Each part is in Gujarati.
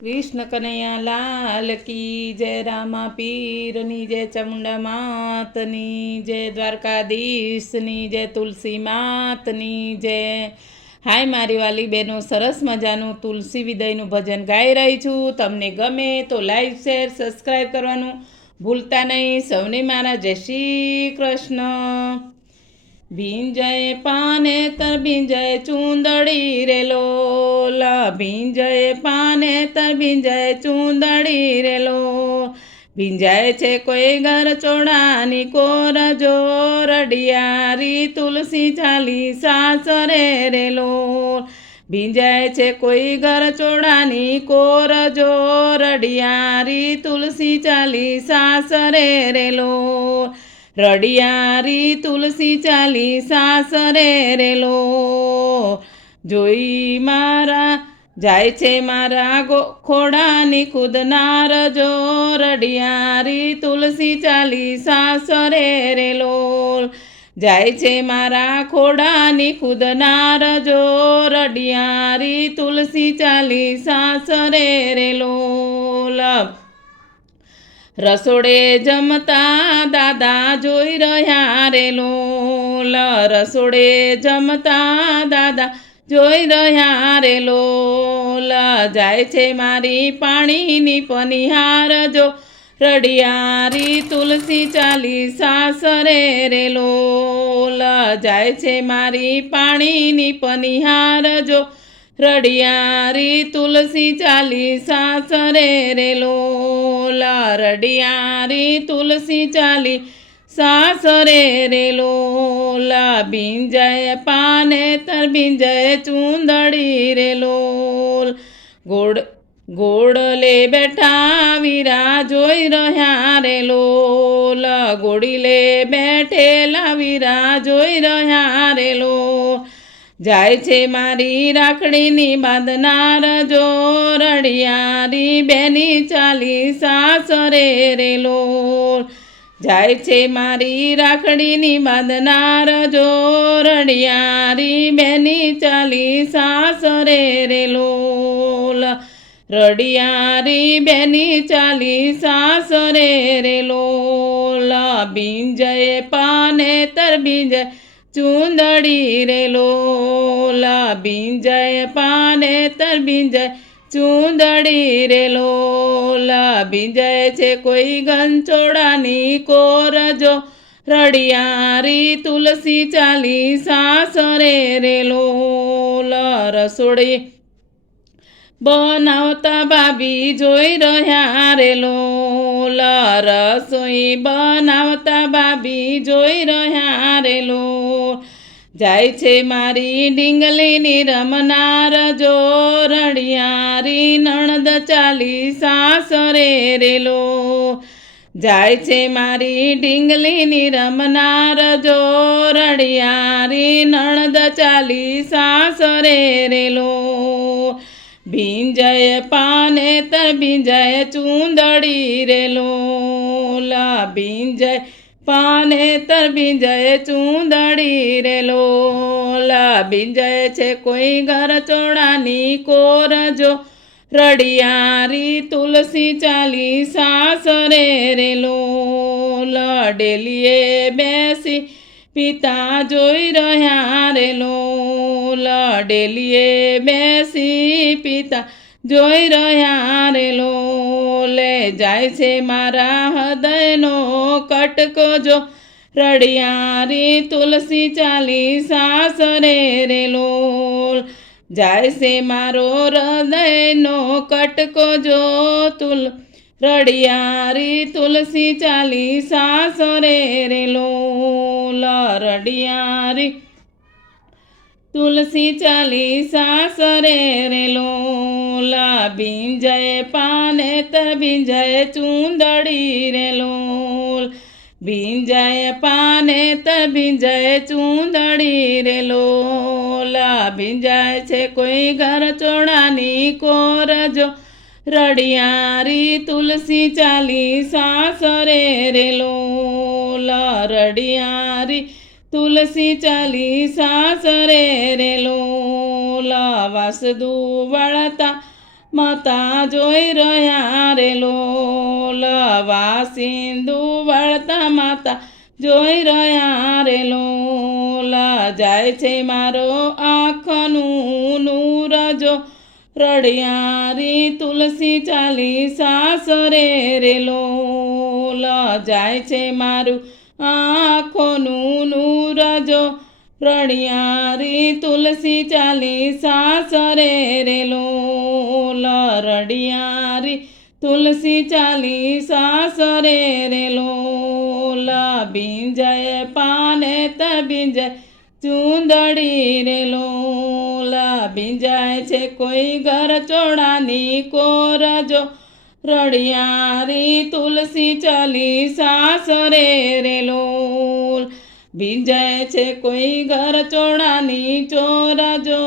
કૃષ્ણ કનૈયા લાલ કી જય રામા પીરની જય ચામુંડા માતની જય દ્વારકાધીશની જય તુલસી માતની જય. હાય મારી વાલી બહેનો, સરસ મજાનું તુલસી વિદયનું ભજન ગાઈ રહી છું. તમને ગમે તો લાઈક, શેર સબસ્ક્રાઈબ કરવાનું ભૂલતા નહીં. સૌને મારા જય શ્રી કૃષ્ણ. ભીંજય પાને તર ભીંજય ચૂંદડી રે લોલા ભીંજય પાને તર ભીંજય ચૂંદડી રેલો. ભીંજાય છે કોઈ ઘર ચોડાની કોર જો રડિયારી તુલસી ચાલી સાસરે રેલો. ભીંજાય છે કોઈ ઘર ચોડાની કોર જો રડિયારી તુલસી ચાલી સાસરે રેલો. રડિયારી તુલસી ચાલી સાસરે રેલો. જોઈ મારા જાય છે મારા ખોડાની કૂદનાર જો રડિયારી તુલસી ચાલી સાસરે રેલો જાય છે મારા ખોડાની કૂદનાર જો રડિયારી તુલસી ચાલી સાસરે રે લોલ. રસોડે જમતા દાદા જોઈ રહ્યા રે લોલ. રસોડે જમતા દાદા જોઈ રહ્યા રે લોલ જાય છે મારી પાણીની પનિહાર. જો રડિયારી તુલસી ચાલી સાસરે રે લોલ જાય છે મારી પાણીની પનિહાર. જો રડિયારી તુલસી ચાલી સાસરે રે લોલા, રડિયારી તુલસી ચાલી સાસરે રે લોલા બિંજય પાને તર બિંજય ચૂંદડી રે લોલ. ગોળ, ગોળલે બેઠા વીરા જોઈ રહ્યા રે લોલ. ગોળીલે બેઠેલા વીરા જોઈ રહ્યા રે લો જાય છે મારી રાખડીની બાંધનાર જો રડિયારી બેની ચાલી સાસરે રેલો જાય છે મારી રાખડીની બાંધનાર જો રડિયારી બેની ચાલી સાસરે રેલો રડિયારી બેની ચાલી સાસરે રેલો બિંજય પાને તર બિંજય ચૂંદડી રે લોલા. બિંજય પાને તર બિંજય ચૂંદડી રે લોલા ભીંજાય છે કોઈ ગંચોડાની કોરજો. રડિયારી તુલસી ચાલી સાસરે રે લોલા રસોડી. બનાવતા ભાભી જોઈ રહ્યા રે લોલા રસોઈ. બનાવતા ભાભી જોઈ રહ્યા રે લો જાય છે મારી ડીંગલીની રમનાર જો રણિયારી નણદ ચાલી સાસરે રેલો. જાય છે મારી ડીંગલીની રમનાર જો રણિયારી નણદ ચાલી સાસરે રેલો. ભીંજય પાને તર ભીંજય ચૂંદડી રેલો. લા ભીંજય પાને તર ભીંજય ચૂંદડી રે લોલા. ભીંજય છે કોઈ ઘર ચોડાની કોરજો રડિયારી તુલસી ચાલી સાસરે રે લોલા. ડેલીએ બેસી પિતા જોઈ રહ્યા રે લોલા. ડેલીએ બેસી પિતા જોઈ રહ્યા રે લોલે જાય છે મારા હૃદયનો કટકો જો. રડિયારી તુલસી ચાલી સાસરે રે લોલ. જાય છે મારો હૃદયનો કટકો જો તુલ. રડિયારી તુલસી ચાલી સાસરે રે લોલ. રડિયારી તુલસી ચાલી સાસરે રે લોલા ભીંજય પાને ત ભીંજય ચૂંદડી રે લોલ. બિંજય પાને ત ભીંજય ચૂંદડી રે લોલા. બિંજાય છે કોઈ ઘર ચોડાની કોરજો. રડિયારી તુલસી ચાલી સાસરે રે લોલા. રડિયારી તુલસી ચાલી સાસરે રે લોલા વાસદુ વળતા માતા જોઈ રહ્યા રે લોલવા સિંધુ વળતા માતા જોઈ રહ્યા રે લોલા. જાય છે મારો આંખનું નૂર જો રડિયારી તુલસી ચાલી સાસરે રે લોલા. જાય છે મારું આંખોનું નૂર જો રડિયારી તુલસી ચાલી સાસરે રેલો રડિયારી તુલસી ચાલી સાસરે રેલો બિંજય પાને ત બિંજય ચૂંદડી રેલો બિંજાય છે કોઈ ઘર ચોડાની કોરજો રડિયારી તુલસી ચાલી સાસરે રે લોલ. ભીંજાય છે કોઈ ઘર ચોડાની ચોર જો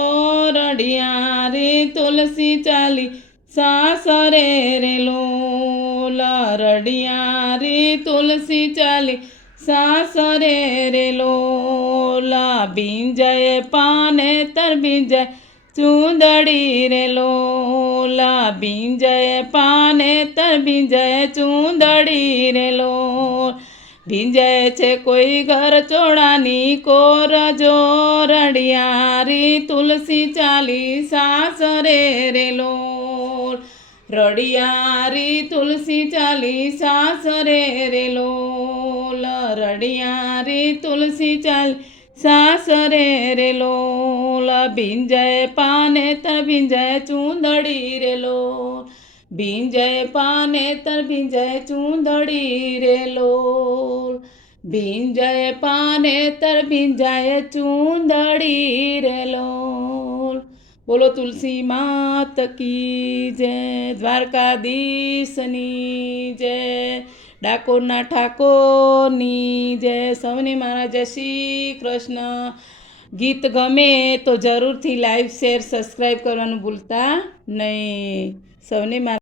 રડિયારી તુલસી ચાલી સાસરે રે લોલા. રડિયારી તુલસી ચાલી સાસરે રે લોલા. ભીંજાય પાને તર ભીંજાય ચૂંદડી રે લોલા ભીંજાય પાને તર ભીંજય ચૂંદડી રે લોલ. ભીંજય છે કોઈ ઘર ચોડાની કોર જો રડિયારી તુલસી ચાલી સાસરે રે લોલ. રડિયારી તુલસી ચાલી સાસરે રે લોલ. રડિયારી તુલસી ચાલી સાસરે રે લોલ ભીંજાય પાને તર ભીંજાય ચૂંદડી રે લોલ ભીંજાય પાને તર ભીંજાય ચૂંદડી રે લોલ ભીંજાય પાને તર ભીંજાય ચૂંદડી રે લોલ બોલો તુલસી માત કી જય દ્વારકાધીશની જય ડાકોરના ઠાકોરની જય, સૌને મારા જય શ્રી કૃષ્ણ. ગીત ગમે તો જરૂરથી લાઈવ શેર સબસ્ક્રાઈબ કરવાનું ભૂલતા નહીં. સૌને મારા